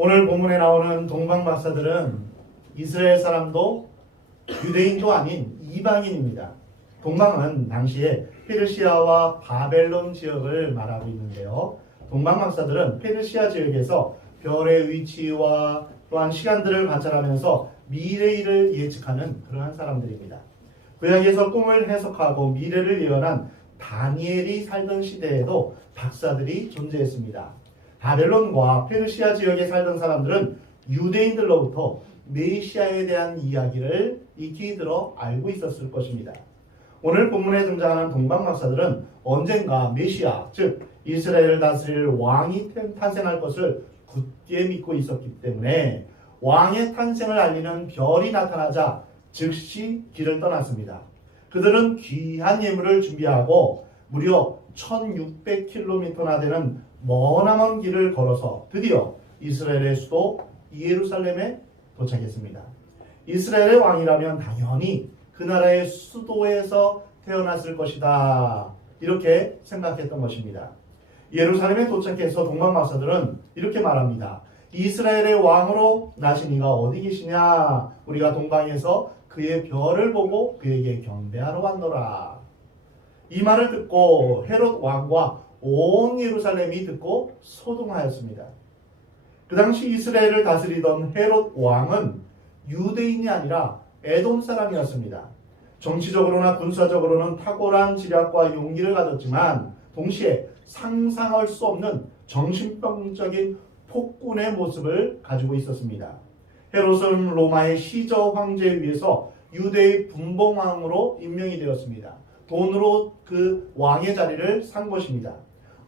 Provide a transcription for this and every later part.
오늘 본문에 나오는 동방 박사들은 이스라엘 사람도 유대인도 아닌 이방인입니다. 동방은 당시에 페르시아와 바벨론 지역을 말하고 있는데요. 동방 박사들은 페르시아 지역에서 별의 위치와 또한 시간들을 관찰하면서 미래를 예측하는 그러한 사람들입니다. 구약에서 꿈을 해석하고 미래를 예언한 다니엘이 살던 시대에도 박사들이 존재했습니다. 바벨론과 페르시아 지역에 살던 사람들은 유대인들로부터 메시아에 대한 이야기를 익히 들어 알고 있었을 것입니다. 오늘 본문에 등장하는 동방 박사들은 언젠가 메시아, 즉 이스라엘을 다스릴 왕이 탄생할 것을 굳게 믿고 있었기 때문에 왕의 탄생을 알리는 별이 나타나자 즉시 길을 떠났습니다. 그들은 귀한 예물을 준비하고 무려 1600km나 되는 머나먼 길을 걸어서 드디어 이스라엘의 수도 예루살렘에 도착했습니다. 이스라엘의 왕이라면 당연히 그 나라의 수도에서 태어났을 것이다, 이렇게 생각했던 것입니다. 예루살렘에 도착해서 동방 박사들은 이렇게 말합니다. 이스라엘의 왕으로 나신 이가 어디 계시냐? 우리가 동방에서 그의 별을 보고 그에게 경배하러 왔노라. 이 말을 듣고 헤롯 왕과 온 예루살렘이 듣고 소동하였습니다. 그 당시 이스라엘을 다스리던 헤롯 왕은 유대인이 아니라 에돔 사람이었습니다. 정치적으로나 군사적으로는 탁월한 지략과 용기를 가졌지만 동시에 상상할 수 없는 정신병적인 폭군의 모습을 가지고 있었습니다. 헤롯은 로마의 시저 황제에 의해서 유대의 분봉왕으로 임명이 되었습니다. 돈으로 그 왕의 자리를 산 것입니다.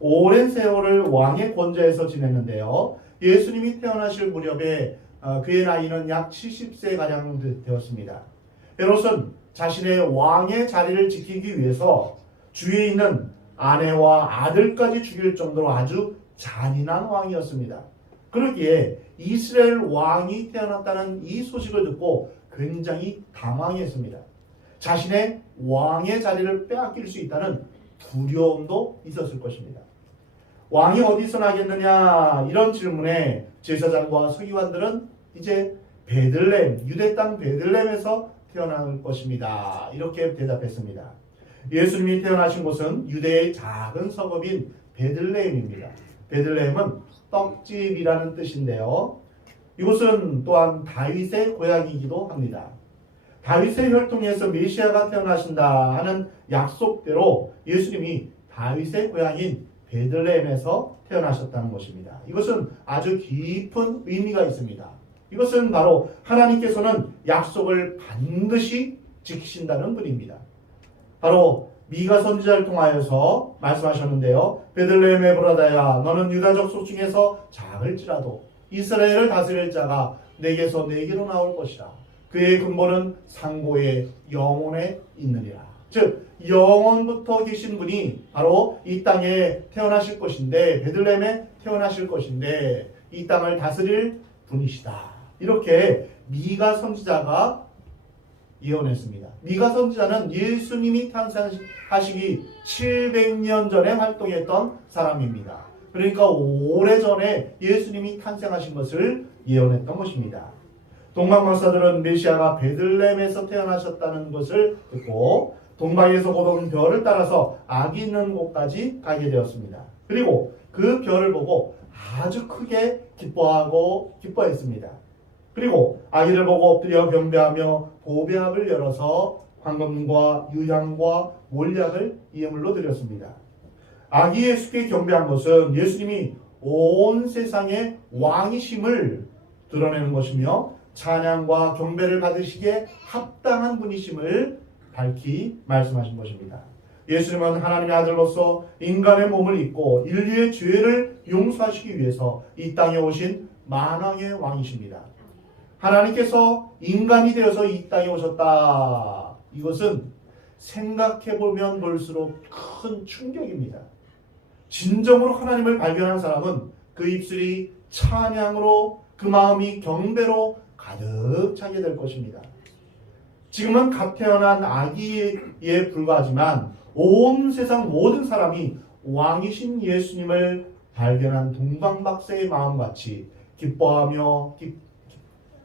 오랜 세월을 왕의 권좌에서 지냈는데요. 예수님이 태어나실 무렵에 그의 나이는 약 70세가량 되었습니다. 헤롯은 자신의 왕의 자리를 지키기 위해서 주위에 있는 아내와 아들까지 죽일 정도로 아주 잔인한 왕이었습니다. 그러기에 이스라엘 왕이 태어났다는 이 소식을 듣고 굉장히 당황했습니다. 자신의 왕의 자리를 빼앗길 수 있다는 두려움도 있었을 것입니다. 왕이 어디서 나겠느냐, 이런 질문에 제사장과 서기관들은 이제 베들레헴, 유대 땅 베들레헴에서 태어날 것입니다, 이렇게 대답했습니다. 예수님이 태어나신 곳은 유대의 작은 서급인 베들레헴입니다. 베들레헴은 떡집이라는 뜻인데요. 이곳은 또한 다윗의 고향이기도 합니다. 다윗의 혈통에서 메시아가 태어나신다 하는 약속대로 예수님이 다윗의 고향인 베들레헴에서 태어나셨다는 것입니다. 이것은 아주 깊은 의미가 있습니다. 이것은 바로 하나님께서는 약속을 반드시 지키신다는 분입니다. 바로 미가 선지자를 통하여서 말씀하셨는데요. 베들레헴 에브라다야, 너는 유다 족속 중에서 작을지라도 이스라엘을 다스릴 자가 내게서 내게로 나올 것이라. 그의 근본은 상고의 영혼에 있느니라. 즉 영원부터 계신 분이 바로 이 땅에 태어나실 것인데, 베들레헴에 태어나실 것인데 이 땅을 다스릴 분이시다, 이렇게 미가 선지자가 예언했습니다. 미가 선지자는 예수님이 탄생하시기 700년 전에 활동했던 사람입니다. 그러니까 오래전에 예수님이 탄생하신 것을 예언했던 것입니다. 동방 박사들은 메시아가 베들레헴에서 태어나셨다는 것을 듣고 동방에서 보던 별을 따라서 아기 있는 곳까지 가게 되었습니다. 그리고 그 별을 보고 아주 크게 기뻐했습니다. 그리고 아기를 보고 엎드려 경배하며 보배합을 열어서 황금과 유향과 몰약을 예물로 드렸습니다. 아기 예수께 경배한 것은 예수님이 온 세상의 왕이심을 드러내는 것이며 찬양과 경배를 받으시기에 합당한 분이심을 밝히 말씀하신 것입니다. 예수님은 하나님의 아들로서 인간의 몸을 입고 인류의 죄를 용서하시기 위해서 이 땅에 오신 만왕의 왕이십니다. 하나님께서 인간이 되어서 이 땅에 오셨다. 이것은 생각해보면 볼수록 큰 충격입니다. 진정으로 하나님을 발견한 사람은 그 입술이 찬양으로, 그 마음이 경배로 가득 차게 될 것입니다. 지금은 갓 태어난 아기에 불과하지만 온 세상 모든 사람이 왕이신 예수님을 발견한 동방박사의 마음같이 기뻐하며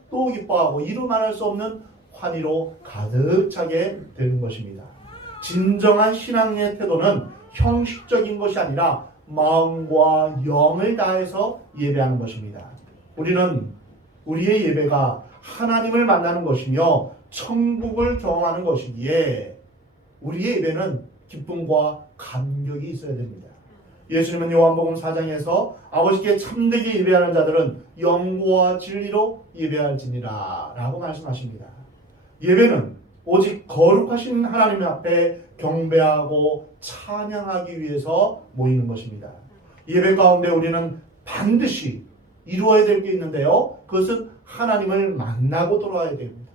또 기뻐하고 이루 말할 수 없는 환희로 가득 차게 되는 것입니다. 진정한 신앙의 태도는 형식적인 것이 아니라 마음과 영을 다해서 예배하는 것입니다. 우리는 우리의 예배가 하나님을 만나는 것이며 천국을 경험하는 것이기에 우리의 예배는 기쁨과 감격이 있어야 됩니다. 예수님은 요한복음 4장에서 아버지께 참되게 예배하는 자들은 영과 진리로 예배할지니라 라고 말씀하십니다. 예배는 오직 거룩하신 하나님 앞에 경배하고 찬양하기 위해서 모이는 것입니다. 예배 가운데 우리는 반드시 이루어야 될 게 있는데요. 그것은 하나님을 만나고 돌아와야 됩니다.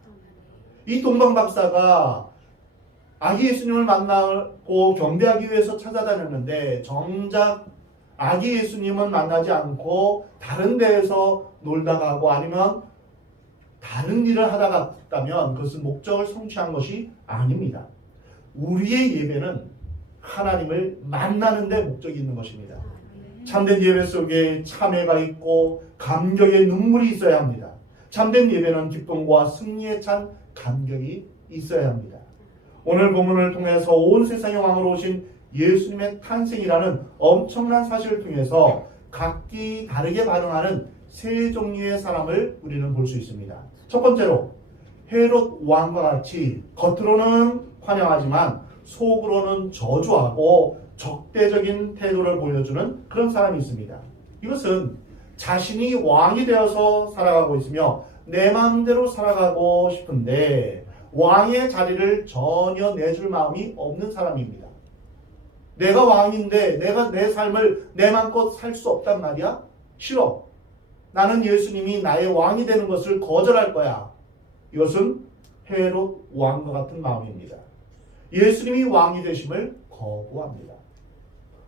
이 동방 박사가 아기 예수님을 만나고 경배하기 위해서 찾아다녔는데 정작 아기 예수님은 만나지 않고 다른 데에서 놀다 가고 아니면 다른 일을 하다 갔다면 그것은 목적을 성취한 것이 아닙니다. 우리의 예배는 하나님을 만나는 데 목적이 있는 것입니다. 참된 예배 속에 참회가 있고 감격의 눈물이 있어야 합니다. 참된 예배는 기쁨과 승리에 찬 감격이 있어야 합니다. 오늘 본문을 통해서 온 세상의 왕으로 오신 예수님의 탄생이라는 엄청난 사실을 통해서 각기 다르게 반응하는 세 종류의 사람을 우리는 볼 수 있습니다. 첫 번째로 헤롯 왕과 같이 겉으로는 환영하지만 속으로는 저주하고 적대적인 태도를 보여주는 그런 사람이 있습니다. 이것은 자신이 왕이 되어서 살아가고 있으며 내 마음대로 살아가고 싶은데 왕의 자리를 전혀 내줄 마음이 없는 사람입니다. 내가 왕인데 내가 내 삶을 내 맘껏 살 수 없단 말이야? 싫어. 나는 예수님이 나의 왕이 되는 것을 거절할 거야. 이것은 헤롯 왕과 같은 마음입니다. 예수님이 왕이 되심을 거부합니다.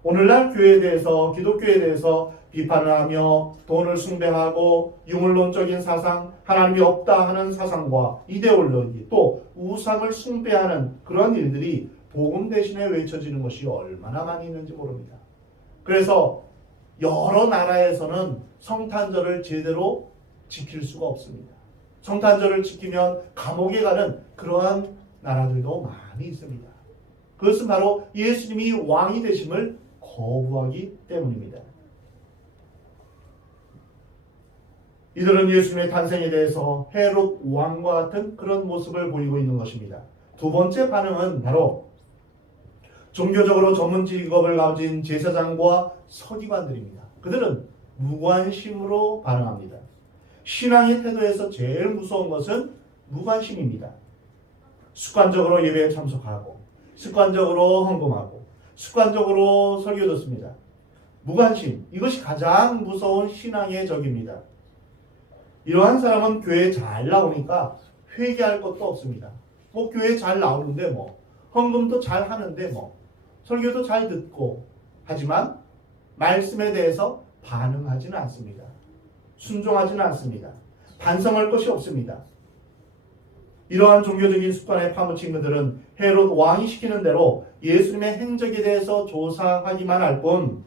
오늘날 교회에 대해서, 기독교에 대해서 비판을 하며 돈을 숭배하고 유물론적인 사상, 하나님이 없다 하는 사상과 이데올로기, 또 우상을 숭배하는 그런 일들이 복음 대신에 외쳐지는 것이 얼마나 많이 있는지 모릅니다. 그래서 여러 나라에서는 성탄절을 제대로 지킬 수가 없습니다. 성탄절을 지키면 감옥에 가는 그러한 나라들도 많이 있습니다. 그것은 바로 예수님이 왕이 되심을 거부하기 때문입니다. 이들은 예수님의 탄생에 대해서 헤롯 왕과 같은 그런 모습을 보이고 있는 것입니다. 두 번째 반응은 바로 종교적으로 전문 직업을 가진 제사장과 서기관들입니다. 그들은 무관심으로 반응합니다. 신앙의 태도에서 제일 무서운 것은 무관심입니다. 습관적으로 예배에 참석하고 습관적으로 헌금하고 습관적으로 설교 듣습니다. 무관심, 이것이 가장 무서운 신앙의 적입니다. 이러한 사람은 교회에 잘 나오니까 회개할 것도 없습니다. 뭐 교회에 잘 나오는데 뭐 헌금도 잘 하는데 뭐 설교도 잘 듣고 하지만 말씀에 대해서 반응하지는 않습니다. 순종하지는 않습니다. 반성할 것이 없습니다. 이러한 종교적인 습관에 파묻힌 그들은 헤롯 왕이 시키는 대로 예수님의 행적에 대해서 조사하기만 할 뿐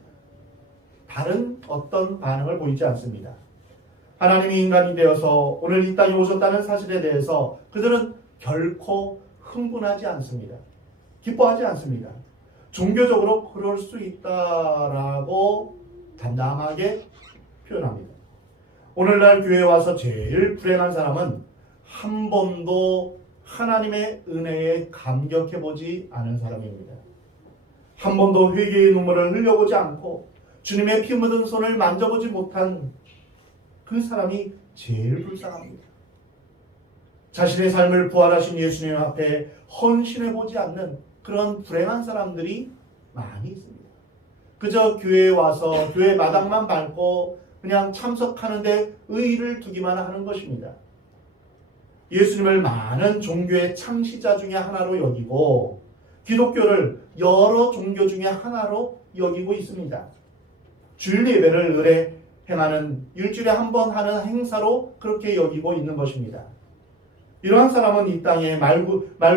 다른 어떤 반응을 보이지 않습니다. 하나님이 인간이 되어서 오늘 이 땅에 오셨다는 사실에 대해서 그들은 결코 흥분하지 않습니다. 기뻐하지 않습니다. 종교적으로 그럴 수 있다라고 담담하게 표현합니다. 오늘날 교회에 와서 제일 불행한 사람은 한 번도 하나님의 은혜에 감격해보지 않은 사람입니다. 한 번도 회개의 눈물을 흘려보지 않고 주님의 피 묻은 손을 만져보지 못한 그 사람이 제일 불쌍합니다. 자신의 삶을 부활하신 예수님 앞에 헌신해보지 않는 그런 불행한 사람들이 많이 있습니다. 그저 교회에 와서 교회 마당만 밟고 그냥 참석하는데 의의를 두기만 하는 것입니다. 예수님을 많은 종교의 창시자 중에 하나로 여기고 기독교를 여러 종교 중에 하나로 여기고 있습니다. 주일 예배를 의뢰 행하는 일주일에 한 번 하는 행사로 그렇게 여기고 있는 것입니다. 이러한 사람은 이 땅에 말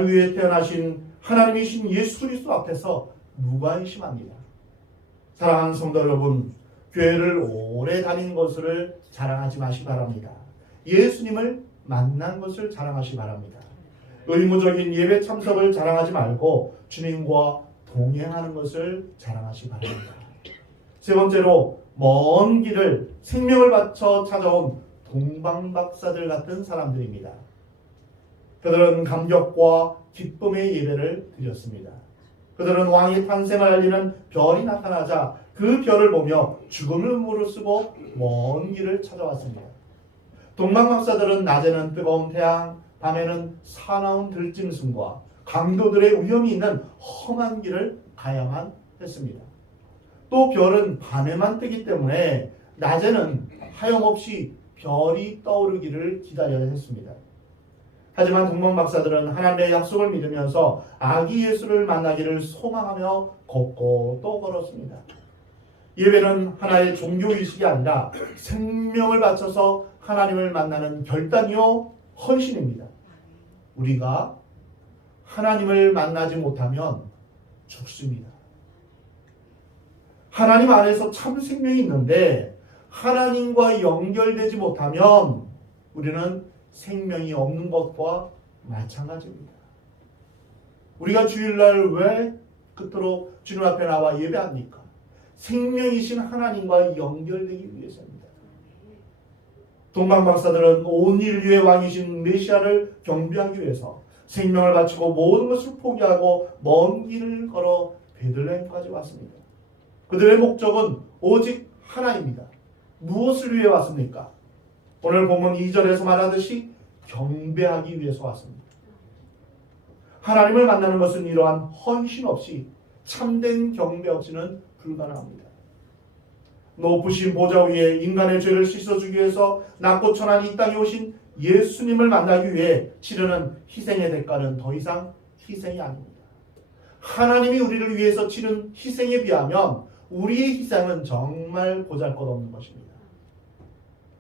위에 태어나신 하나님이신 예수 그리스도 앞에서 무관심합니다. 사랑하는 성도 여러분, 교회를 오래 다닌 것을 자랑하지 마시기 바랍니다. 예수님을 만난 것을 자랑하시기 바랍니다. 의무적인 예배 참석을 자랑하지 말고 주님과 동행하는 것을 자랑하시기 바랍니다. 세 번째로 먼 길을 생명을 바쳐 찾아온 동방박사들 같은 사람들입니다. 그들은 감격과 기쁨의 예배를 드렸습니다. 그들은 왕의 탄생을 알리는 별이 나타나자 그 별을 보며 죽음을 무릅쓰고 먼 길을 찾아왔습니다. 동방박사들은 낮에는 뜨거운 태양, 밤에는 사나운 들짐승과 강도들의 위험이 있는 험한 길을 가야만 했습니다. 또 별은 밤에만 뜨기 때문에 낮에는 하염없이 별이 떠오르기를 기다려야 했습니다. 하지만 동방박사들은 하나님의 약속을 믿으면서 아기 예수를 만나기를 소망하며 걷고 또 걸었습니다. 예배는 하나의 종교의식이 아니라 생명을 바쳐서 하나님을 만나는 결단이요 헌신입니다. 우리가 하나님을 만나지 못하면 죽습니다. 하나님 안에서 참 생명이 있는데 하나님과 연결되지 못하면 우리는 생명이 없는 것과 마찬가지입니다. 우리가 주일날 왜 그토록 주님 앞에 나와 예배합니까? 생명이신 하나님과 연결되기 위해서입니다. 동방박사들은 온 인류의 왕이신 메시아를 경배하기 위해서 생명을 바치고 모든 것을 포기하고 먼 길을 걸어 베들레헴까지 왔습니다. 그들의 목적은 오직 하나입니다. 무엇을 위해 왔습니까? 오늘 본문 2절에서 말하듯이 경배하기 위해서 왔습니다. 하나님을 만나는 것은 이러한 헌신 없이 참된 경배 없이는 불가능합니다. 높으신 보좌 위에 인간의 죄를 씻어주기 위해서 낮고 천한 이 땅에 오신 예수님을 만나기 위해 치르는 희생의 대가는 더 이상 희생이 아닙니다. 하나님이 우리를 위해서 치른 희생에 비하면 우리의 희생은 정말 보잘것없는 것입니다.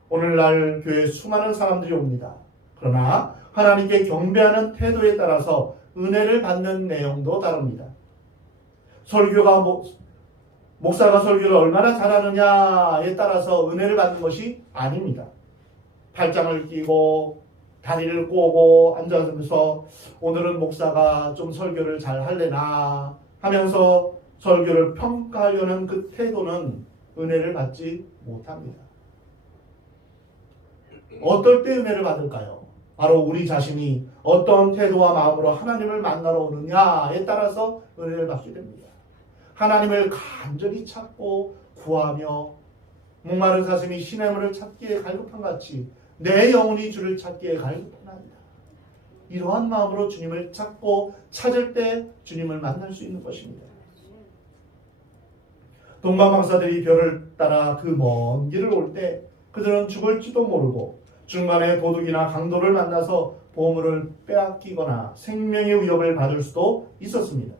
오늘날 교회에 수많은 사람들이 옵니다. 그러나 하나님께 경배하는 태도에 따라서 은혜를 받는 내용도 다릅니다. 목사가 설교를 얼마나 잘하느냐에 따라서 은혜를 받는 것이 아닙니다. 팔짱을 끼고 다리를 꼬고 앉아서 오늘은 목사가 좀 설교를 잘 할래나 하면서 설교를 평가하려는 그 태도는 은혜를 받지 못합니다. 어떨 때 은혜를 받을까요? 바로 우리 자신이 어떤 태도와 마음으로 하나님을 만나러 오느냐에 따라서 은혜를 받게 됩니다. 하나님을 간절히 찾고 구하며 목마른 사슴이 시냇물을 찾기에 갈급한 같이 내 영혼이 주를 찾기에 갈급합니다. 이러한 마음으로 주님을 찾고 찾을 때 주님을 만날 수 있는 것입니다. 동방박사들이 별을 따라 그 먼 길을 올 때 그들은 죽을지도 모르고 중간에 도둑이나 강도를 만나서 보물을 빼앗기거나 생명의 위협을 받을 수도 있었습니다.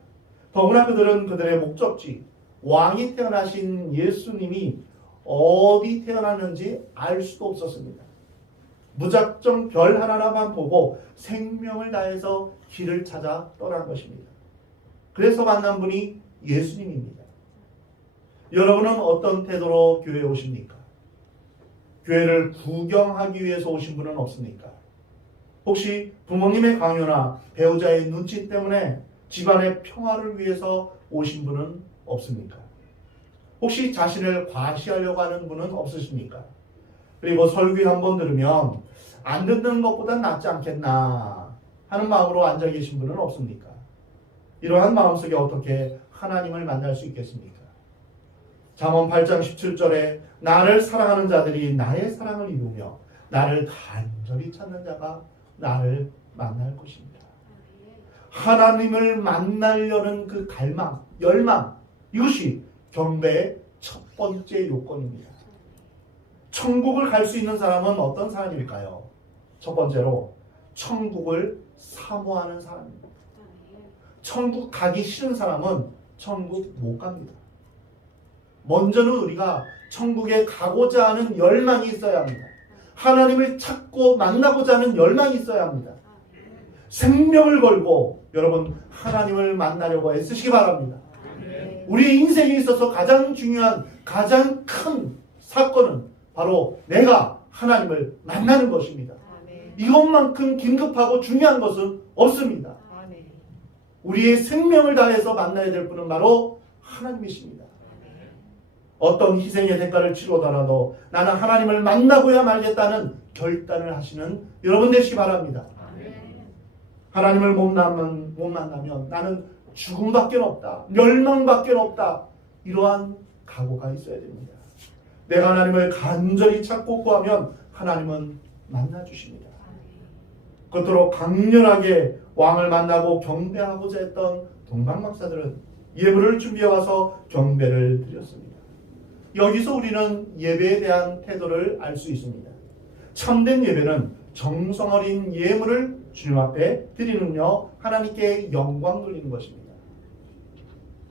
더구나 그들은 그들의 목적지, 왕이 태어나신 예수님이 어디 태어났는지 알 수도 없었습니다. 무작정 별 하나만 보고 생명을 다해서 길을 찾아 떠난 것입니다. 그래서 만난 분이 예수님입니다. 여러분은 어떤 태도로 교회에 오십니까? 교회를 구경하기 위해서 오신 분은 없습니까? 혹시 부모님의 강요나 배우자의 눈치 때문에 집안의 평화를 위해서 오신 분은 없습니까? 혹시 자신을 과시하려고 하는 분은 없으십니까? 그리고 설교 한번 들으면 안 듣는 것보단 낫지 않겠나 하는 마음으로 앉아 계신 분은 없습니까? 이러한 마음속에 어떻게 하나님을 만날 수 있겠습니까? 잠언 8장 17절에 나를 사랑하는 자들이 나의 사랑을 이루며 나를 간절히 찾는 자가 나를 만날 것입니다. 하나님을 만나려는 그 갈망, 열망, 이것이 경배의 첫 번째 요건입니다. 천국을 갈 수 있는 사람은 어떤 사람일까요? 첫 번째로 천국을 사모하는 사람입니다. 천국 가기 싫은 사람은 천국 못 갑니다. 먼저는 우리가 천국에 가고자 하는 열망이 있어야 합니다. 하나님을 찾고 만나고자 하는 열망이 있어야 합니다. 생명을 걸고 여러분 하나님을 만나려고 애쓰시기 바랍니다. 우리의 인생에 있어서 가장 중요한, 가장 큰 사건은 바로 내가 하나님을 만나는 것입니다. 이것만큼 긴급하고 중요한 것은 없습니다. 우리의 생명을 다해서 만나야 될 분은 바로 하나님이십니다. 어떤 희생의 대가를 치르더라도 나는 하나님을 만나고야 말겠다는 결단을 하시는 여러분 되시기 바랍니다. 하나님을 못 만나면 나는 죽음밖에 없다, 멸망밖에 없다, 이러한 각오가 있어야 됩니다. 내가 하나님을 간절히 찾고 구하면 하나님은 만나주십니다. 그토록 강렬하게 왕을 만나고 경배하고자 했던 동방박사들은 예물을 준비해와서 경배를 드렸습니다. 여기서 우리는 예배에 대한 태도를 알 수 있습니다. 참된 예배는 정성 어린 예물을 주님 앞에 드리는요, 하나님께 영광 돌리는 것입니다.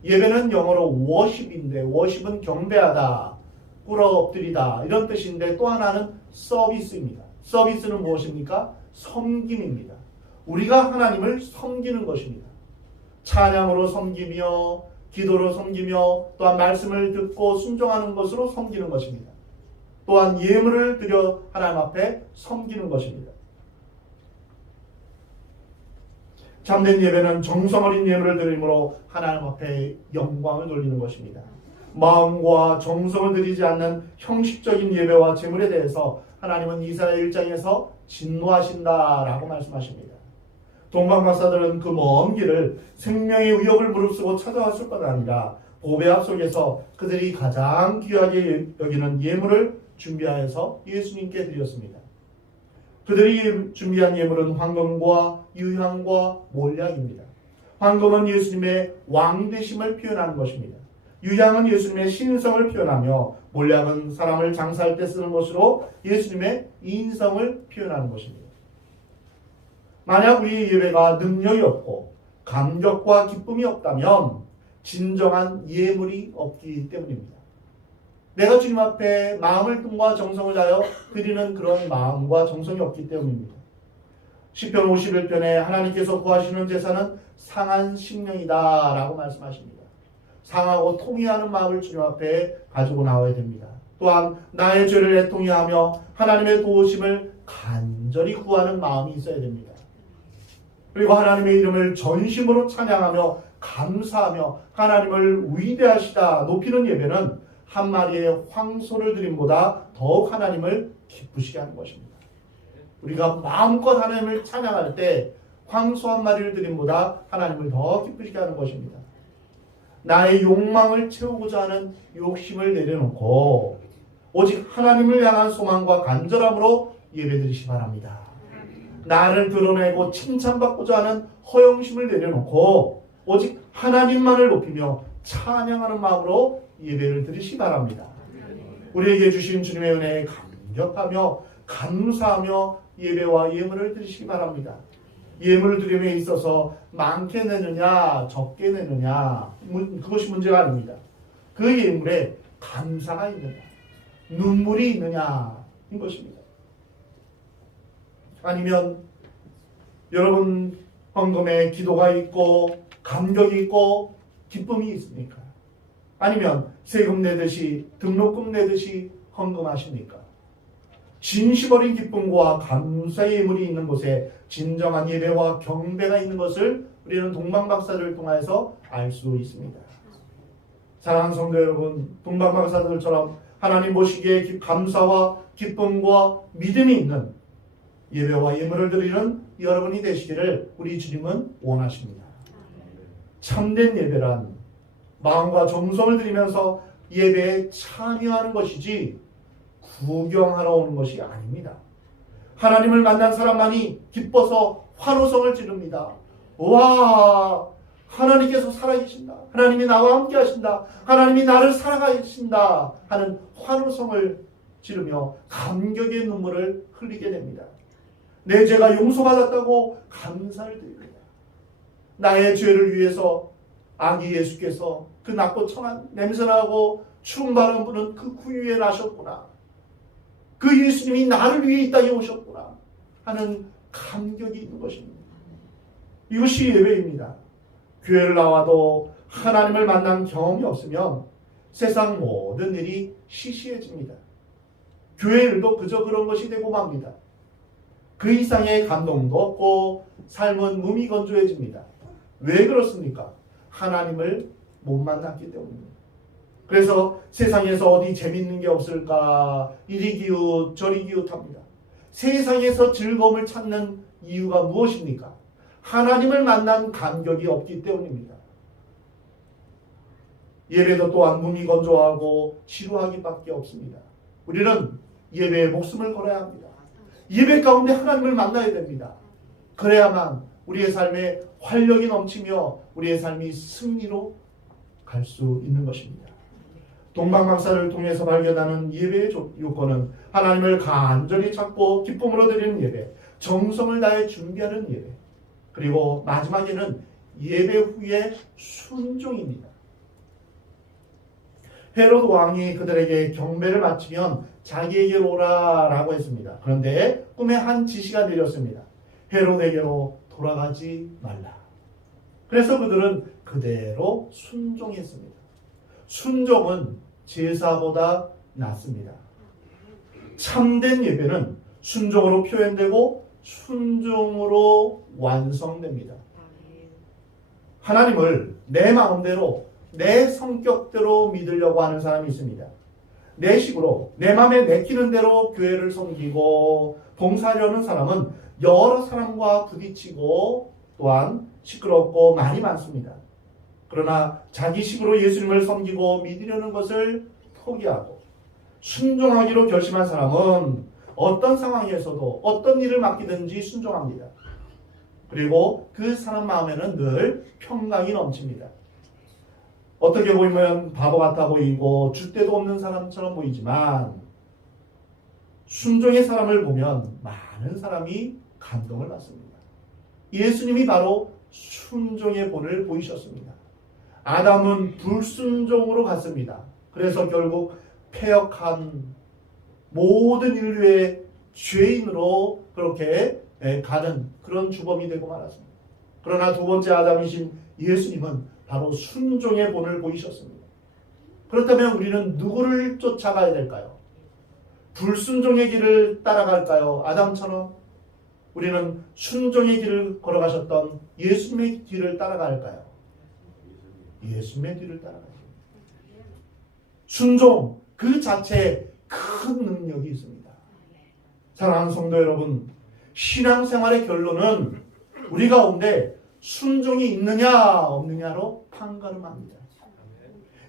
예배는 영어로 worship인데, worship은 경배하다, 꿇어 엎드리다, 이런 뜻인데, 또 하나는 서비스입니다. 서비스는 무엇입니까? 섬김입니다. 우리가 하나님을 섬기는 것입니다. 찬양으로 섬기며, 기도로 섬기며, 또한 말씀을 듣고 순종하는 것으로 섬기는 것입니다. 또한 예물을 드려 하나님 앞에 섬기는 것입니다. 참된 예배는 정성 어린 예물을 드림으로 하나님 앞에 영광을 돌리는 것입니다. 마음과 정성을 들이지 않는 형식적인 예배와 제물에 대해서 하나님은 이사야 1장에서 진노하신다라고 말씀하십니다. 동방박사들은 그 먼 길을 생명의 위협을 무릅쓰고 찾아왔을 것 아니라 보배합 속에서 그들이 가장 귀하게 여기는 예물을 준비하여서 예수님께 드렸습니다. 그들이 준비한 예물은 황금과 유향과 몰약입니다. 황금은 예수님의 왕되심을 표현하는 것입니다. 유향은 예수님의 신성을 표현하며 몰약은 사람을 장사할 때 쓰는 것으로 예수님의 인성을 표현하는 것입니다. 만약 우리의 예배가 능력이 없고 감격과 기쁨이 없다면 진정한 예물이 없기 때문입니다. 내가 주님 앞에 마음을 뚱과 정성을 다하여 드리는 그런 마음과 정성이 없기 때문입니다. 시편 51편에 하나님께서 구하시는 제사는 상한 심령이다 라고 말씀하십니다. 상하고 통회하는 마음을 주님 앞에 가지고 나와야 됩니다. 또한 나의 죄를 애통해하며 하나님의 도우심을 간절히 구하는 마음이 있어야 됩니다. 그리고 하나님의 이름을 전심으로 찬양하며 감사하며 하나님을 위대하시다 높이는 예배는 한 마리의 황소를 드림보다 더욱 하나님을 기쁘시게 하는 것입니다. 우리가 마음껏 하나님을 찬양할 때 황소 한 마리를 드림보다 하나님을 더 기쁘시게 하는 것입니다. 나의 욕망을 채우고자 하는 욕심을 내려놓고 오직 하나님을 향한 소망과 간절함으로 예배드리시 바랍니다. 나를 드러내고 칭찬받고자 하는 허영심을 내려놓고 오직 하나님만을 높이며 찬양하는 마음으로 예배를 드리시 바랍니다. 우리에게 주신 주님의 은혜에 감격하며 감사하며 예배와 예물을 드리시기 바랍니다. 예물을 드림에 있어서 많게 내느냐 적게 내느냐 그것이 문제가 아닙니다. 그 예물에 감사가 있느냐 눈물이 있느냐인 것입니다. 아니면 여러분 헌금에 기도가 있고 감격이 있고 기쁨이 있습니까? 아니면 세금 내듯이 등록금 내듯이 헌금하십니까? 진심 어린 기쁨과 감사의 예물이 있는 곳에 진정한 예배와 경배가 있는 것을 우리는 동방박사들을 통해서 알 수 있습니다. 사랑하는 성도 여러분, 동방박사들처럼 하나님 보시기에 감사와 기쁨과 믿음이 있는 예배와 예물을 드리는 여러분이 되시기를 우리 주님은 원하십니다. 참된 예배란 마음과 정성을 들이면서 예배에 참여하는 것이지 구경하러 오는 것이 아닙니다. 하나님을 만난 사람만이 기뻐서 환호성을 지릅니다. 와, 하나님께서 살아계신다. 하나님이 나와 함께 하신다. 하나님이 나를 사랑하신다 하는 환호성을 지르며 감격의 눈물을 흘리게 됩니다. 내 죄가 용서받았다고 감사를 드립니다. 나의 죄를 위해서 아기 예수께서 그 낮고 청한 냄새나고 추운 바람 부는 그 구유에 나셨구나. 그 예수님이 나를 위해 이 땅에 오셨구나 하는 감격이 있는 것입니다. 이것이 예배입니다. 교회를 나와도 하나님을 만난 경험이 없으면 세상 모든 일이 시시해집니다. 교회 일도 그저 그런 것이 되고 맙니다. 그 이상의 감동도 없고 삶은 무미건조해집니다. 왜 그렇습니까? 하나님을 못 만났기 때문입니다. 그래서 세상에서 어디 재밌는 게 없을까 이리 기웃 저리 기웃합니다. 세상에서 즐거움을 찾는 이유가 무엇입니까? 하나님을 만난 감격이 없기 때문입니다. 예배도 또한 무미건조하고 지루하기밖에 없습니다. 우리는 예배에 목숨을 걸어야 합니다. 예배 가운데 하나님을 만나야 됩니다. 그래야만 우리의 삶에 활력이 넘치며 우리의 삶이 승리로 갈 수 있는 것입니다. 동방박사를 통해서 발견하는 예배의 요건은 하나님을 간절히 찾고 기쁨으로 드리는 예배, 정성을 다해 준비하는 예배, 그리고 마지막에는 예배 후의 순종입니다. 헤로드 왕이 그들에게 경배를 마치면 자기에게로 오라라고 했습니다. 그런데 꿈에 한 지시가 내렸습니다. 헤로드에게로 돌아가지 말라. 그래서 그들은 그대로 순종했습니다. 순종은 제사보다 낫습니다. 참된 예배는 순종으로 표현되고 순종으로 완성됩니다. 하나님을 내 마음대로 내 성격대로 믿으려고 하는 사람이 있습니다. 내 식으로 내 마음에 내키는 대로 교회를 섬기고 봉사하려는 사람은 여러 사람과 부딪히고 또한 시끄럽고 말이 많습니다. 그러나 자기 식으로 예수님을 섬기고 믿으려는 것을 포기하고 순종하기로 결심한 사람은 어떤 상황에서도 어떤 일을 맡기든지 순종합니다. 그리고 그 사람 마음에는 늘 평강이 넘칩니다. 어떻게 보이면 바보 같아 보이고 줏대도 없는 사람처럼 보이지만 순종의 사람을 보면 많은 사람이 감동을 받습니다. 예수님이 바로 순종의 본을 보이셨습니다. 아담은 불순종으로 갔습니다. 그래서 결국 패역한 모든 인류의 죄인으로 그렇게 가는 그런 주범이 되고 말았습니다. 그러나 두 번째 아담이신 예수님은 바로 순종의 본을 보이셨습니다. 그렇다면 우리는 누구를 쫓아가야 될까요? 불순종의 길을 따라갈까요? 아담처럼 우리는 순종의 길을 걸어가셨던 예수님의 뒤를 따라갈까요? 예수님의 뒤를 따라가죠. 순종 그 자체에 큰 능력이 있습니다. 사랑하는 성도 여러분, 신앙생활의 결론은 우리 가운데 순종이 있느냐 없느냐로 판가름합니다.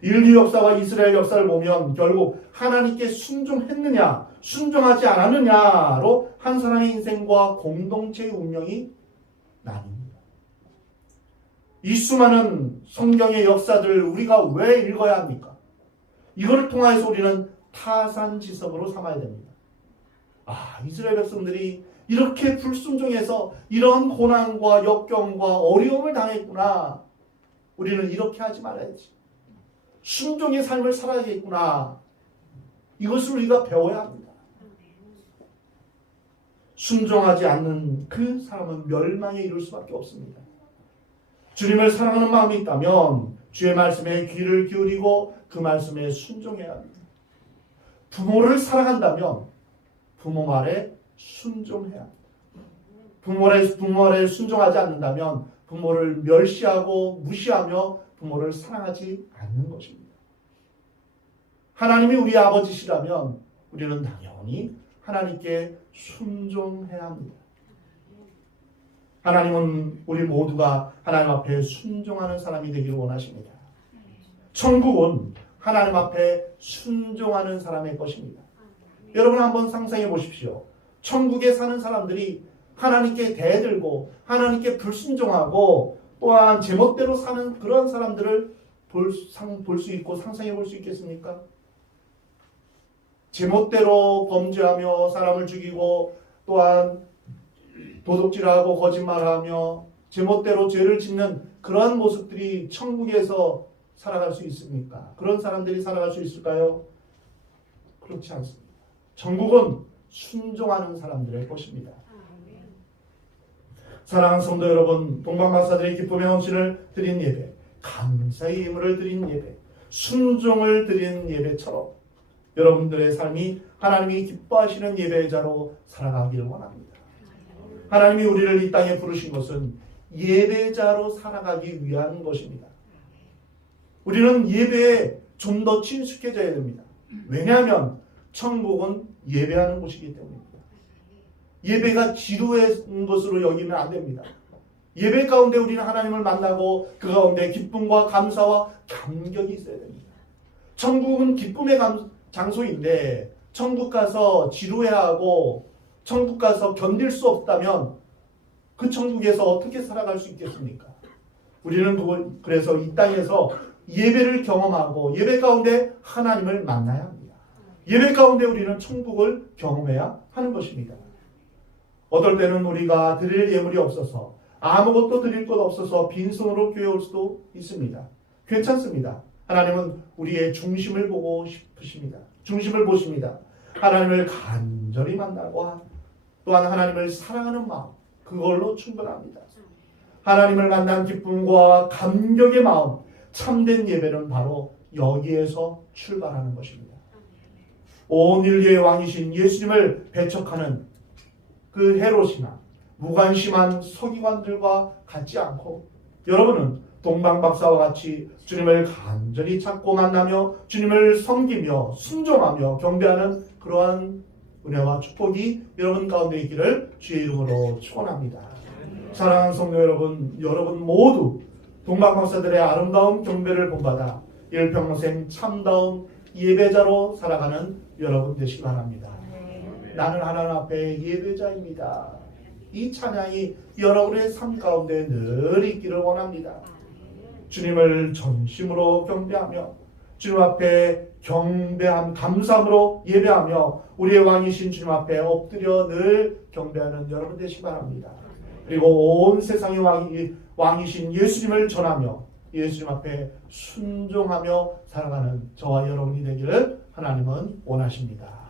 인류 역사와 이스라엘 역사를 보면 결국 하나님께 순종했느냐 순종하지 않았느냐로 한 사람의 인생과 공동체의 운명이 나뉩니다. 이 수많은 성경의 역사들을 우리가 왜 읽어야 합니까? 이거를 통해서 우리는 타산지석으로 삼아야 됩니다. 이스라엘 백성들이 이렇게 불순종해서 이런 고난과 역경과 어려움을 당했구나. 우리는 이렇게 하지 말아야지. 순종의 삶을 살아야겠구나. 이것을 우리가 배워야 합니다. 순종하지 않는 그 사람은 멸망에 이를 수밖에 없습니다. 주님을 사랑하는 마음이 있다면 주의 말씀에 귀를 기울이고 그 말씀에 순종해야 합니다. 부모를 사랑한다면 부모 말에 순종해야 합니다. 부모 말에 순종하지 않는다면 부모를 멸시하고 무시하며 부모를 사랑하지 않는 것입니다. 하나님이 우리 아버지시라면 우리는 당연히 하나님께 순종해야 합니다. 하나님은 우리 모두가 하나님 앞에 순종하는 사람이 되기를 원하십니다. 천국은 하나님 앞에 순종하는 사람의 것입니다. 여러분 한번 상상해 보십시오. 천국에 사는 사람들이 하나님께 대들고 하나님께 불순종하고 또한 제멋대로 사는 그런 사람들을 볼 수 있고 상상해 볼 수 있겠습니까? 제멋대로 범죄하며 사람을 죽이고 또한 도둑질하고 거짓말하며 제멋대로 죄를 짓는 그러한 모습들이 천국에서 살아갈 수 있습니까? 그런 사람들이 살아갈 수 있을까요? 그렇지 않습니다. 천국은 순종하는 사람들의 것입니다. 사랑하는 성도 여러분, 동방박사들의 기쁨의 헌신을 드린 예배, 감사의 예물을 드린 예배, 순종을 드린 예배처럼 여러분들의 삶이 하나님이 기뻐하시는 예배자로 살아가길 원합니다. 하나님이 우리를 이 땅에 부르신 것은 예배자로 살아가기 위한 것입니다. 우리는 예배에 좀 더 친숙해져야 됩니다. 왜냐하면 천국은 예배하는 곳이기 때문입니다. 예배가 지루한 것으로 여기면 안 됩니다. 예배 가운데 우리는 하나님을 만나고 그 가운데 기쁨과 감사와 감격이 있어야 됩니다. 천국은 기쁨의 장소인데 천국 가서 지루해하고 천국 가서 견딜 수 없다면 그 천국에서 어떻게 살아갈 수 있겠습니까? 우리는 그래서 이 땅에서 예배를 경험하고 예배 가운데 하나님을 만나야 합니다. 예배 가운데 우리는 천국을 경험해야 하는 것입니다. 어떨 때는 우리가 드릴 예물이 없어서 아무것도 드릴 것 없어서 빈손으로 교회 올 수도 있습니다. 괜찮습니다. 하나님은 우리의 중심을 보고 싶으십니다. 중심을 보십니다. 하나님을 간절히 만나고 또한 하나님을 사랑하는 마음, 그걸로 충분합니다. 하나님을 만난 기쁨과 감격의 마음, 참된 예배는 바로 여기에서 출발하는 것입니다. 온 인류의 왕이신 예수님을 배척하는 그 헤롯이나 무관심한 서기관들과 같지 않고 여러분은 동방박사와 같이 주님을 간절히 찾고 만나며 주님을 섬기며 순종하며 경배하는 그러한 은혜와 축복이 여러분 가운데 있기를 주의 이름으로 축원합니다. 사랑하는 성도 여러분, 여러분 모두 동방박사들의 아름다운 경배를 본받아 일평생 참다운 예배자로 살아가는 여러분 되시기 바랍니다. 나는 하나님 앞에 예배자입니다. 이 찬양이 여러분의 삶 가운데 늘 있기를 원합니다. 주님을 전심으로 경배하며 주님 앞에 경배함, 감사함으로 예배하며 우리의 왕이신 주님 앞에 엎드려 늘 경배하는 여러분 되시기 바랍니다. 그리고 온 세상의 왕이신 예수님을 전하며 예수님 앞에 순종하며 살아가는 저와 여러분이 되기를 하나님은 원하십니다.